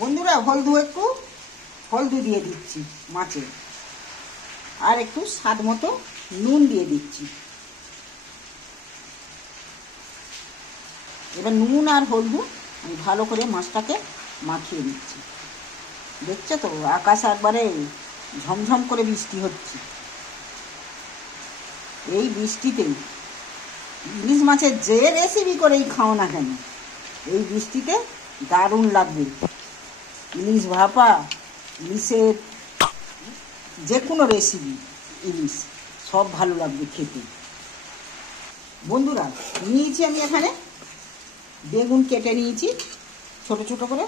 বন্ধুরা, হলদু একটু, হলদু দিয়ে দিচ্ছি মাছে। আর একটু স্বাদ মতো নুন দিয়ে দিচ্ছি। এবার নুন আর হলদু আমি ভালো করে মাছটাকে মাখিয়ে দিচ্ছি দেখছ তো, আকাশ একবারে ঝমঝম করে বৃষ্টি হচ্ছে। এই বৃষ্টিতেই ইলিশ মাছের যে রেসিপি করেই খাও না কেন, এই বৃষ্টিতে দারুণ লাগবে। ইলিশ ভাপা ইলিশের যে কোনো রেসিপি ইলিশ সব ভালো লাগবে খেতে। বন্ধুরা, নিয়েছি আমি এখানে বেগুন কেটে নিয়েছি, ছোট ছোট করে।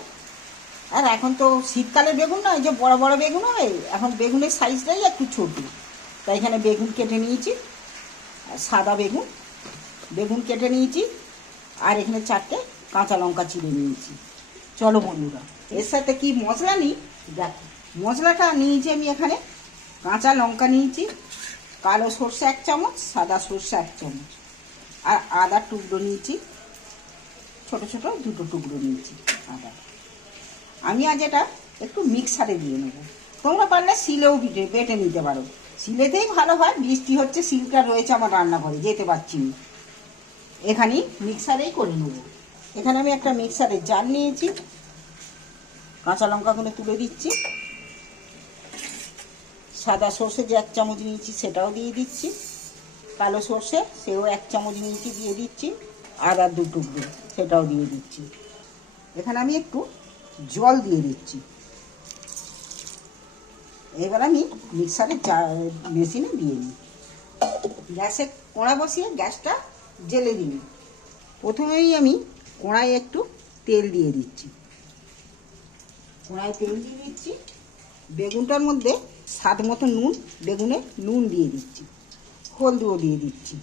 আর এখন তো শীতকালে বেগুন নয় যে বড় বড় বেগুন হবে এখন বেগুনের সাইজটাই একটু ছোট। তাই এখানে বেগুন কেটে নিয়েছি, আর সাদা বেগুন। বেগুন কেটে নিয়েছি, আর এখানে চারটে কাঁচা লঙ্কা চিড়ে নিয়েছি। চলো বন্ধুরা, এর সাথে কি মশলা নিই? দেখো, মশলাটা নিয়েছি আমি এখানে। কাঁচা লঙ্কা নিয়েছি, কালো সর্ষে এক চামচ, সাদা সর্ষে এক চামচ। আর আদার টুকরো নিয়েছি, ছোট ছোট দুটো টুকরো নিয়েছি আদা। আমি আজ এটা একটু মিক্সারে দিয়ে নেব। তোমরা পারলে শিলেও বেটে নিতে পারো। শিলেতেই ভালো হয়, বৃষ্টি হচ্ছে, শিলটা রয়েছে আমার রান্নাঘরে, যেতে পারছি না। এখানেই মিক্সারেই করে নেব। এখানে আমি একটা মিক্সারের জার নিয়েছি, কাঁচা লঙ্কাগুলো তুলে দিচ্ছি। সাদা সর্ষে যে এক চামচ নিয়েছি সেটাও দিয়ে দিচ্ছি। কালো সর্ষে সেও এক চামচ নিয়েছি দিয়ে দিচ্ছি। আদা দু টুকরো সেটাও দিয়ে দিচ্ছি। এখানে আমি একটু জল দিয়ে দিচ্ছি। এবার আমি মিক্সারে মেশিনে দিয়ে নিই গ্যাসে কড়া বসিয়ে গ্যাসটা জেলে দিই। প্রথমেই আমি কড়াই একটু তেল দিয়ে দিচ্ছি। কড়াই তেল দিয়ে দিচ্ছি। বেগুনটার মধ্যে স্বাদ মতো নুন, বেগুনে নুন দিয়ে দিচ্ছি। হলদুও দিয়ে দিচ্ছি।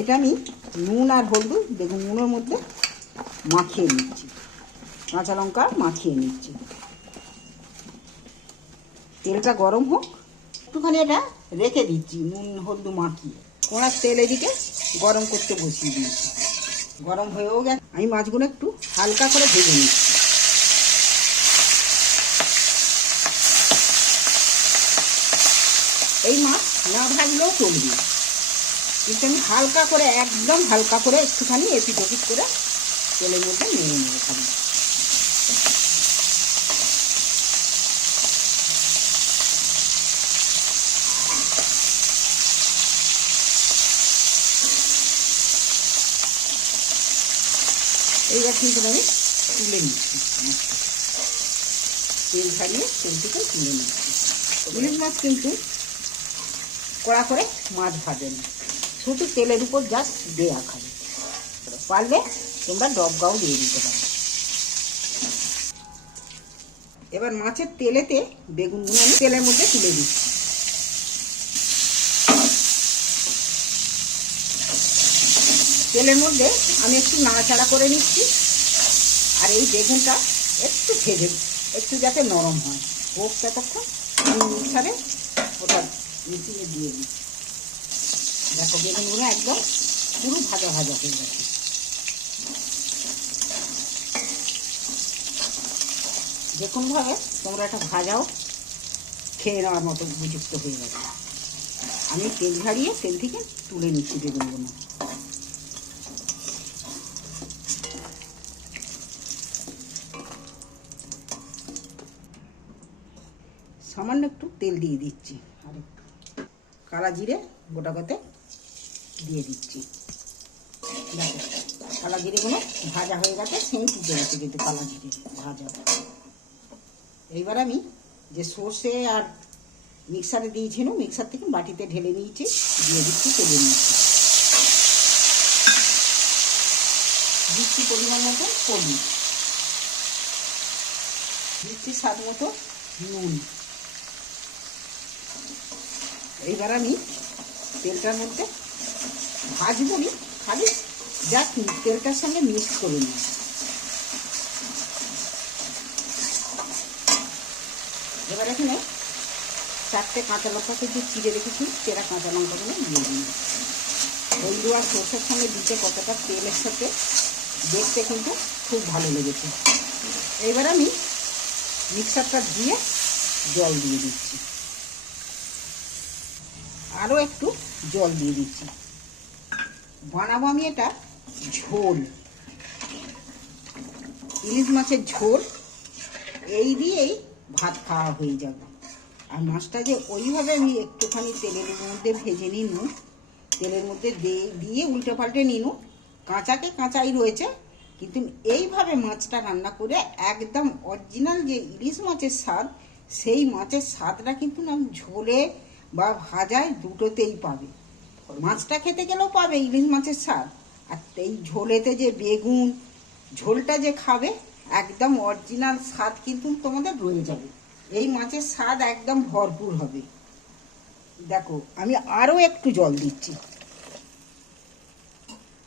এটা আমি নুন আর হলদু বেগুন নুনের মধ্যে মাখিয়ে নিচ্ছি। কাঁচা লঙ্কা মাখিয়ে নিচ্ছি। তেলটা গরম হোক, একটুখানি এটা রেখে দিচ্ছি নুন, হলদু মাখিয়ে। কোনার তেল এদিকে গরম করতে বসিয়ে দিয়েছি। গরম হয়েও গেছে। আমি মাছগুলো একটু হালকা করে ভেজে নিচ্ছি এই মাছ না ভাজলেও চলবে। কিন্তু আমি হালকা করে, একদম হালকা করে একটুখানি এপিট ওপিট করে তেলের মধ্যে নিয়ে নেব খালি এইবার কিন্তু আমি তুলে নিচ্ছি। তেল ছাড়িয়ে তেল থেকে তুলে নিচ্ছি। ইলিশ মাছ কিন্তু কড়া করে মাছ ভাজে না শুধু তেলের উপর জাস্ট দেয়া খাবে। পারলে তোমরা ডবগাও দিয়ে দিতে পারো। এবার মাছের তেলেতে বেগুনগুলো আমি তেলের মধ্যে তুলে দিচ্ছি। তেলের মধ্যে আমি একটু নাড়াচাড়া করে নিচ্ছি। আর এই বেগুনটা একটু ভেজে একটু যাতে নরম হয়। হোক ততক্ষণ আমি মিক্সারে ওটা মিশিয়ে দিয়ে দিচ্ছি। দেখো বেগুনগুলো একদম পুরো ভাজা ভাজা হয়ে গেছে। যে কোনোভাবে তোমরা একটা ভাজাও খেয়ে নেওয়ার মতো উপযুক্ত হয়ে গেছে আমি তেল ঝাড়িয়ে তেল থেকে তুলে নিচ্ছি বেগুনগুলো সামান্য একটু তেল দিয়ে দিচ্ছি। আর কালা জিরে, গোটা কতে দিয়ে দিচ্ছি। দেখো কালা জিরেগুলো ভাজা হয়ে গেছে, সেম ফুটে গেছে কিন্তু কালা জিরে, ভাজা। এইবার আমি যে সর্ষে আর মিক্সারে দিয়েছিলাম, মিক্সার থেকে বাটিতে ঢেলে নিয়েছি, দিয়ে দিচ্ছি তেলে নিচ্ছি দিচ্ছি পরিমাণ মতো হলুদ। দিচ্ছি স্বাদ মতো নুন। এইবার আমি তেলটার মধ্যে ভাজবো নি, খালি জাস্ট তেলটার সঙ্গে মিক্স করে নিই এবার এখানে চারটে কাঁচা লঙ্কাকে যে চিড়ে রেখেছি, সেরা কাঁচা লঙ্কাগুলো দিয়ে দিই হলদু আর সর্ষের সঙ্গে দিতে কতটা তেলের সাথে, দেখতে কিন্তু খুব ভালো লেগেছে। এবার আমি মিক্সারটা দিয়ে জল দিয়ে দিচ্ছি। আরও একটু জল দিয়ে দিচ্ছি। বানাবো আমি এটা ঝোল। ইলিশ মাছের ঝোল, এই দিয়েই ভাত খাওয়া হয়ে যাবে। আর মাছটা যে ওইভাবে আমি একটুখানি তেলের মধ্যে ভেজে নিনু, তেলের মধ্যে দিয়ে- উল্টে পাল্টে নিনু। কাঁচাকে কাঁচাই রয়েছে, কিন্তু এইভাবে মাছটা রান্না করে একদম অরিজিনাল যে ইলিশ মাছের স্বাদ, সেই মাছের স্বাদটা কিন্তু না, ঝোলে বা ভাজায় দুটোতেই পাবে। মাছটা খেতে গেলেও পাবে, ইলিশ মাছের স্বাদ। আর এই ঝোলেতে যে বেগুন, ঝোলটা যে খাবে, একদম অরিজিনাল স্বাদ কিন্তু তোমাদের রয়ে যাবে। এই মাছের স্বাদ একদম ভরপুর হবে। দেখো, আমি আরও একটু জল দিচ্ছি।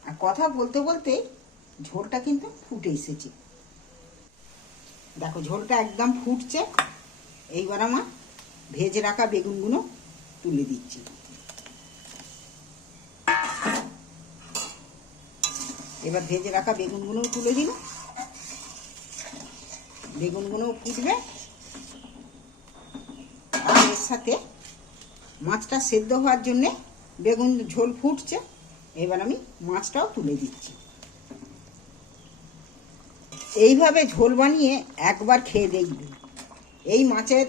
আর কথা বলতে বলতে ঝোলটা কিন্তু ফুটে এসেছে। দেখো, ঝোলটা একদম ফুটছে। এইবার আমার ভেজে রাখা বেগুনগুলো তুলে দিচ্ছি। এবার ভেজে রাখা বেগুনগুলোও তুলে দিন। বেগুনগুলোও ফুটবে। আর এর সাথে মাছটা সেদ্ধ হওয়ার জন্যে বেগুন ঝোল ফুটছে। এবার আমি মাছটাও তুলে দিচ্ছি। এইভাবে ঝোল বানিয়ে একবার খেয়ে দেখবে এই মাছের,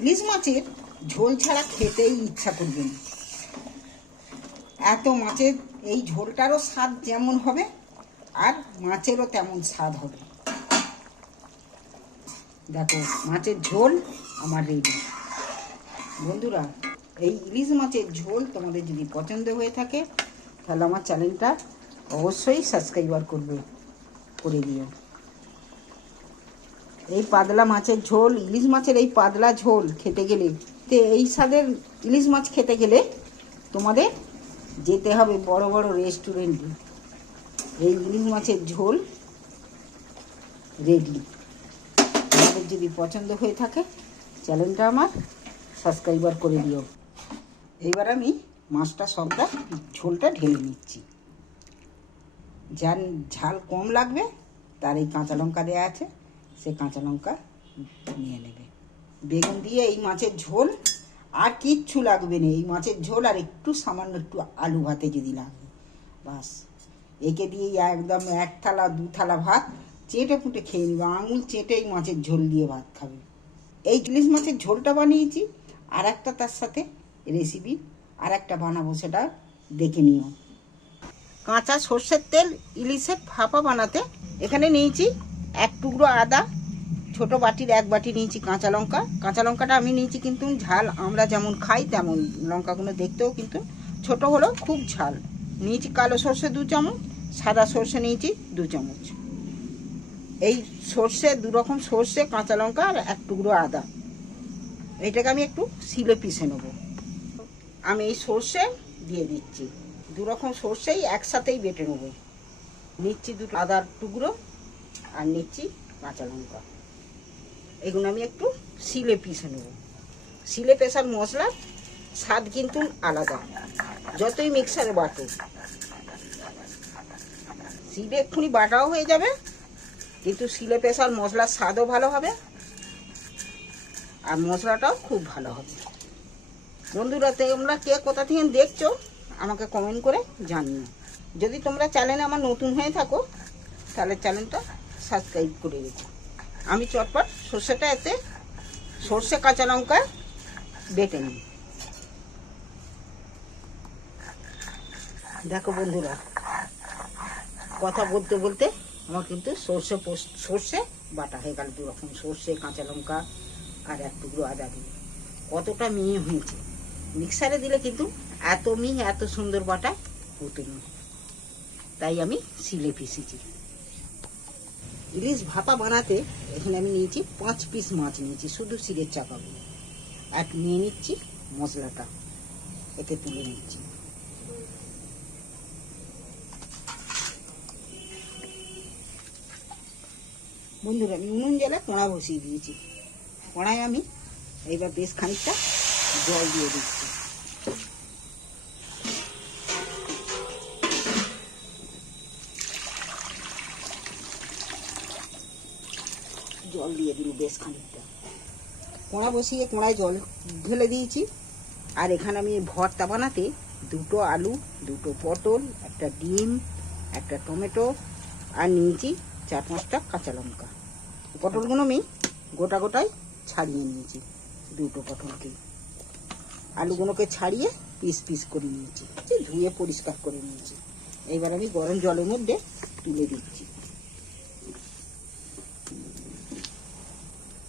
ইলিশ মাছের ঝোল ছাড়া খেতেই ইচ্ছা করবে এত মাছের, এই ঝোলটারও স্বাদ যেমন হবে, আর মাছেরও তেমন স্বাদ হবে। দেখো, মাছের ঝোল আমার রেডি। বন্ধুরা, এই ইলিশ মাছের ঝোল তোমাদের যদি পছন্দ হয়ে থাকে, তাহলে আমার চ্যানেলটা অবশ্যই সাবস্ক্রাইবার করবে, করে দিও। এই পাতলা মাছের ঝোল, ইলিশ মাছের এই পাতলা ঝোল খেতে গেলে। তে এই স্বাদের ইলিশ মাছ খেতে গেলে তোমাদের যেতে হবে বড় বড় রেস্টুরেন্টে এই ইলিশ মাছের ঝোল রেডি তোমাদের যদি পছন্দ হয়ে থাকে চ্যানেলটা আমার সাবস্ক্রাইবার করে দিও। এইবার আমি মাছটা সবটা, ঝোলটা ঢেলে নিচ্ছি। যার ঝাল কম লাগবে, তার এই কাঁচা লঙ্কা দেওয়া আছে। সে কাঁচা লঙ্কা নিয়ে নেবে। বেগুন দিয়ে এই মাছের ঝোল আর কিচ্ছু লাগবে না। এই মাছের ঝোল আর একটু সামান্য একটু আলু ভাতে যদি লাগবে বাস। একে দিয়ে একদম এক থালা, দু থালা ভাত চেটে পুটে খেয়ে নিবে। আঙুল চেটে এই মাছের ঝোল দিয়ে ভাত খাবে। এই ইলিশ মাছের ঝোলটা বানিয়েছি। আর একটা তার সাথে রেসিপি আর একটা বানাবো সেটা দেখে নিও। কাঁচা সর্ষের তেল ইলিশের ভাপা বানাতে এখানে নিয়েছি এক টুকরো আদা, ছোট বাটির এক বাটি নিয়েছি কাঁচা লঙ্কা। কাঁচা লঙ্কাটা আমি নিয়েছি কিন্তু ঝাল, আমরা যেমন খাই তেমন। লঙ্কাগুলো দেখতেও কিন্তু ছোট হলো খুব ঝাল। নিয়েছি কালো সর্ষে দু চামচ, সাদা সর্ষে নিয়েছি দু চামচ। এই সর্ষে, দু রকম সর্ষে, কাঁচা লঙ্কা আর এক টুকরো আদা। এটাকে আমি একটু শিলে পিষে নেব। আমি এই সর্ষে দিয়ে দিচ্ছি। দু রকম সর্ষেই একসাথেই বেটে নেব। নিচ্ছি দুটো আদার টুকরো। আর নিচ্ছি কাঁচা লঙ্কা। এগুলো আমি একটু শিলে পিষে নেব। শিলে পেশার মশলার স্বাদ কিন্তু আলাদা। যতই মিক্সারে বাটো শিলে এক্ষুনি বাটাও হয়ে যাবে, কিন্তু শিলে পেশার মশলার স্বাদও ভালো হবে আর মশলাটাও খুব ভালো হবে। বন্ধুরা, তোমরা কে কোথা থেকে দেখছ, আমাকে কমেন্ট করে জানিও। যদি তোমরা চ্যানেলে আমার নতুন হয়ে থাকো, তাহলে চ্যানেলটা সাবস্ক্রাইব করে রেখো। আমি চটপট সর্ষেটা এতে সর্ষে কাঁচা লঙ্কা বেটে নিই। দেখো বন্ধুরা, কথা বলতে বলতে আমার কিন্তু সর্ষে সর্ষে বাটা হয়ে গেল দুরকম। সর্ষে, কাঁচা লঙ্কা আর এক টুকরো আদা দিয়ে। কতটা মিহি হয়েছে। মিক্সারে দিলে কিন্তু এত মিহি, এত সুন্দর বাটা হতো না তাই আমি শিলে পিসেছি ইলিশ ভাপা বানাতে এখানে আমি নিয়েছি পাঁচ পিস মাছ নিয়েছি, শুধু শিলের চাকাগুলো এক নিয়ে নিচ্ছি মশলাটা, এতে তুলে নিচ্ছি। বন্ধুরা, আমি উনুন জ্বালা কড়া বসিয়ে দিয়েছি। কড়াই আমি এইবার বেশ খানিকটা জল দিয়ে দিচ্ছি। বেশ খানিকটা কোঁড়া বসিয়ে কোঁড়ায় জল ঢেলে দিয়েছি। আর এখানে আমি ভর্তা বানাতে দুটো আলু, দুটো পটল, একটা ডিম, একটা টমেটো আর নিয়েছি চার পাঁচটা কাঁচা লঙ্কা। পটলগুলো আমি গোটা গোটায় ছাড়িয়ে নিয়েছি দুটো পটলকে। আলুগুলোকে ছাড়িয়ে পিস পিস করে নিয়েছি। ধুয়ে পরিষ্কার করে নিয়েছি। এবার আমি গরম জলের মধ্যে তুলে দিচ্ছি।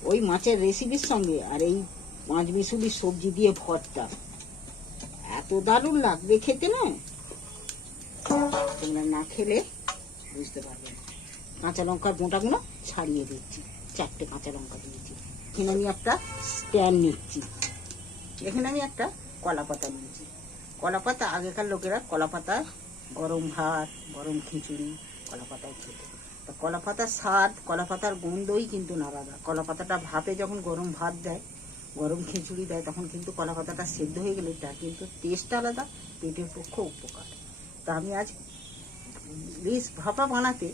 ওই মাছের রেসিপির সঙ্গে আর এই পাঁচ মিশুলির সবজি দিয়ে ভর্তা। এত দারুণ লাগবে খেতে, না? তোমরা না খেলে বুঝতে পারবে না। কাঁচা লঙ্কার মোটাগুলো ছাড়িয়ে দিচ্ছি। চারটে কাঁচা লঙ্কা দিয়েছি। এখানে আমি একটা স্ট্যান্ড নিচ্ছি। এখানে আমি একটা কলা পাতা নিয়েছি। কলা পাতা আগেকার লোকেরা কলা পাতা, গরম ভাত, গরম খিচুড়ি, কলা পাতায় খেত। কলা পাতার স্বাদ কলা পাতার গন্ধই কিন্তু আলাদা কলা পাতাটা ভাপে যখন গরম ভাত দেয়, গরম খিচুড়ি দেয়, তখন কিন্তু কলা পাতাটা সেদ্ধ হয়ে গেলে তার কিন্তু টেস্ট আলাদা, পেটের পক্ষে উপকার। তা আমি আজ লিস ভাপা বানাতে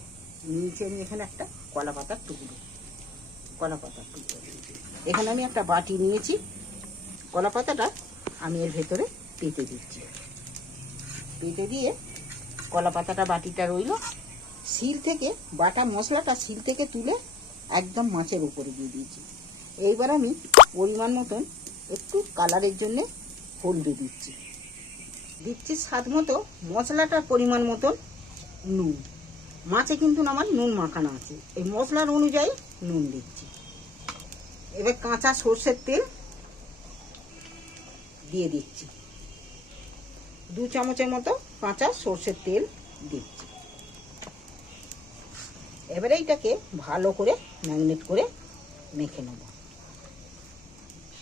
নিয়েছি, আমি এখানে একটা কলা পাতার টুকরো। কলা পাতার টুকরো। এখানে আমি একটা বাটি নিয়েছি। কলা পাতাটা আমি এর ভেতরে পেতে দিচ্ছি। পেতে দিয়ে কলা পাতাটা বাটিটা রইল। শিল থেকে, বাটা মশলাটা শিল থেকে তুলে একদম মাছের উপরে দিয়ে দিয়েছি। এইবার আমি পরিমাণ মতন একটু কালারের জন্য হলদি দিচ্ছি। দিচ্ছি স্বাদ মতো মশলাটার পরিমাণ মতন নুন। মাছে কিন্তু আমার নুন মাখানো আছে। এই মশলার অনুযায়ী নুন দিচ্ছি। এবার কাঁচা সর্ষের তেল দিয়ে দিচ্ছি। দু চামচের মতো কাঁচা সর্ষের তেল দিচ্ছি। এবারে এইটাকে ভালো করে ম্যাগনেট করে মেখে নেব।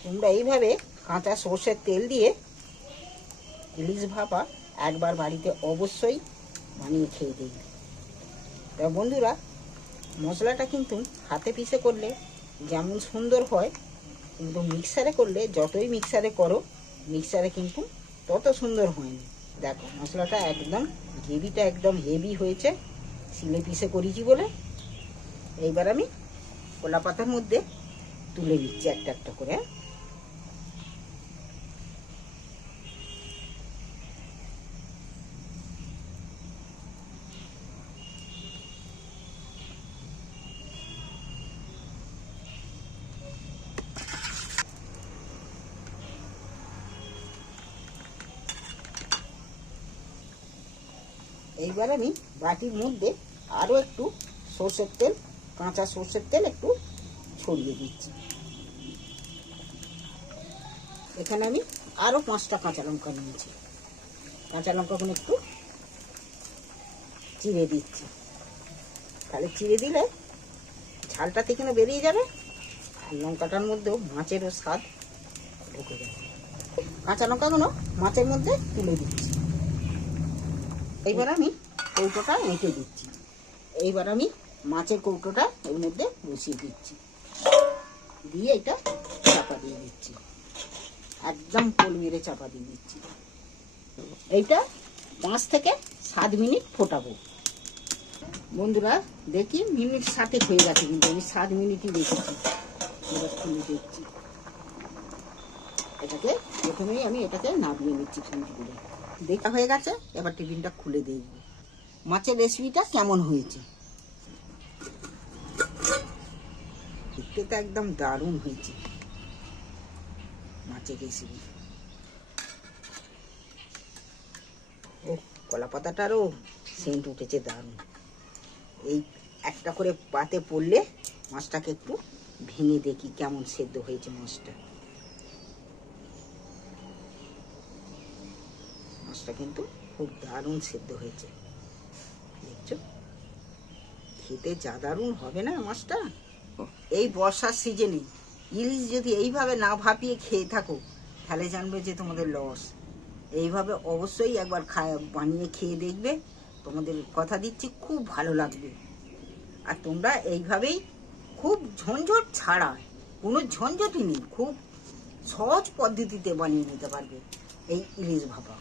তোমরা এইভাবে কাঁচা সর্ষের তেল দিয়ে ইলিশ ভাপা একবার বাড়িতে অবশ্যই বানিয়ে খেয়ে দেখবে। তা বন্ধুরা, মশলাটা কিন্তু হাতে পিষে করলে যেমন সুন্দর হয়, কিন্তু মিক্সারে করলে যতই মিক্সারে করো, মিক্সারে কিন্তু তত সুন্দর হয়নি দেখো, মশলাটা একদম, গ্রেভিটা একদম হেভি হয়েছে। শিলে পিসে করেছি বলে এইবার আমি কলা পাতার মধ্যে তুলে দিচ্ছি একটা একটা করে? এইবার আমি বাটির মধ্যে আরও একটু সর্ষের তেল, কাঁচা সর্ষের তেল একটু ছড়িয়ে দিচ্ছি। এখানে আমি আরও পাঁচটা কাঁচা লঙ্কা নিয়েছি। কাঁচা লঙ্কাগুলো একটু চিড়ে দিচ্ছি। তাহলে চিড়ে দিলে ঝালটা থেকে বেরিয়ে যাবে, আর লঙ্কাটার মধ্যেও মাছেরও স্বাদ ঢুকে যাবে। কাঁচা লঙ্কাগুলো মাছের মধ্যে তুলে দিচ্ছি। এইবার আমি কৌটোটা এঁটে দিচ্ছি। এইবার আমি মাছের কৌটোটা এর মধ্যে বসিয়ে দিচ্ছি। দিয়ে এটা চাপা দিয়ে দিচ্ছি। একদম পোল মেরে চাপা দিয়ে দিচ্ছি। এইটা পাঁচ থেকে সাত মিনিট ফোটাবো। বন্ধুরা, দেখি মিনিট সাথে হয়ে গেছে কিন্তু, আমি সাত মিনিটই দেখেছি। দেখছি। এটাকে প্রথমেই আমি এটাকে নামিয়ে নিচ্ছি ঠান্ডা করে। দেখা হয়ে গেছে, এবার টিফিনটা খুলে দেখব। মাছের রেসিপিটা কেমন হয়েছে? দেখতে তো একদম দারুণ হয়েছে। মাছের রেসিপি ও কলা পাতাটারও সেন্ট উঠেছে দারুণ। এই একটা করে পাতে পড়লে মাছটাকে একটু ভেঙে দেখি কেমন সেদ্ধ হয়েছে মাছটা। মাছটা কিন্তু খুব দারুণ সেদ্ধ হয়েছে। দেখছ খেতে যা দারুণ হবে না মাছটা? এই বর্ষার সিজনে ইলিশ যদি এইভাবে না ভাপিয়ে খেয়ে থাকো তাহলে জানবে যে তোমাদের লস এইভাবে অবশ্যই একবার খায় বানিয়ে খেয়ে দেখবে। তোমাদের কথা দিচ্ছি খুব ভালো লাগবে। আর তোমরা এইভাবেই খুব ঝঞ্ঝট ছাড়া কোনো ঝঞ্ঝটই নেই খুব সহজ পদ্ধতিতে বানিয়ে নিতে পারবে এই ইলিশ ভাপা।